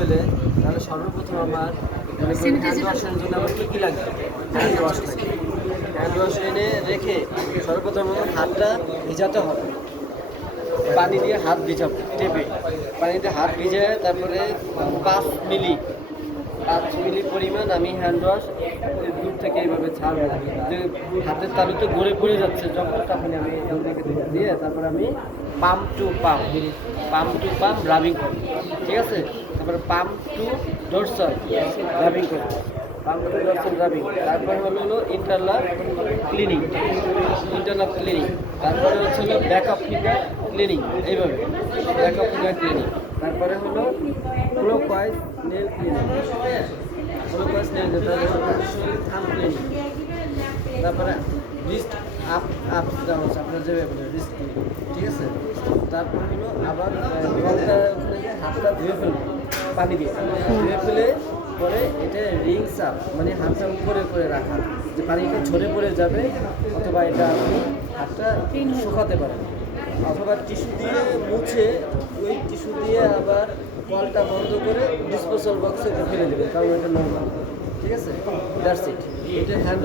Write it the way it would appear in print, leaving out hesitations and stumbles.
হলে তাহলে সর্বপ্রথম আমার হ্যান্ড ওয়াশের জন্য আমার কী লাগবে? হ্যান্ড ওয়াশ লাগে। হ্যান্ড ওয়াশ এনে রেখে সর্বপ্রথম আমার হাতটা ভিজাতে হবে, পানি দিয়ে হাত ভিজাবো, টেপে পানিতে হাত ভিজে তারপরে 5 মিলি পরিমাণ আমি হ্যান্ড ওয়াশ দূর থেকে এইভাবে ছাড়বো, যে হাতের তালুতে গড়ে পড়ে যাচ্ছে যখন, তখন আমি দিয়ে তারপর আমি পাম্প টু পাম্প রাবিং করি, ঠিক আছে? তারপরে পাম্প টু ডোরসাল রাবিং করি, পাম্প টু ডোরসাল রাবিং। তারপরে হলো ইন্টারনাল ক্লিনিং, তারপরে হলো ব্যাকআপ ফিঙ্গার ক্লিনিং, এইভাবে ব্যাকআপ ফিঙ্গার ক্লিনিং। তারপরে হলো ক্লকওয়াইজ নেল ক্লিনিং, থাম ক্লিনিং। তারপরে রিস্ট আপ দেওয়া হচ্ছে আপনার যে রিস্ট ক্লিনিং, ঠিক আছে? তারপর হলো আবার হাতটা ধুয়ে ফেলবো পানি দিয়ে, ধুয়ে ফেলে পরে এটা রিংস আপ, মানে হাতটা উপরে করে রাখা, যে পানিটা ঝরে পড়ে যাবে, অথবা এটা আপনি হাতটা শুকাতে পারেন, অথবা টিস্যু দিয়ে মুছে ওই টিস্যু দিয়ে আবার কলটা বন্ধ করে ডিসপোজাল বক্সে ফেলে দেবেন, কারণ এটা নর্মাল, ঠিক আছে? That's it. এটা হ্যান্ড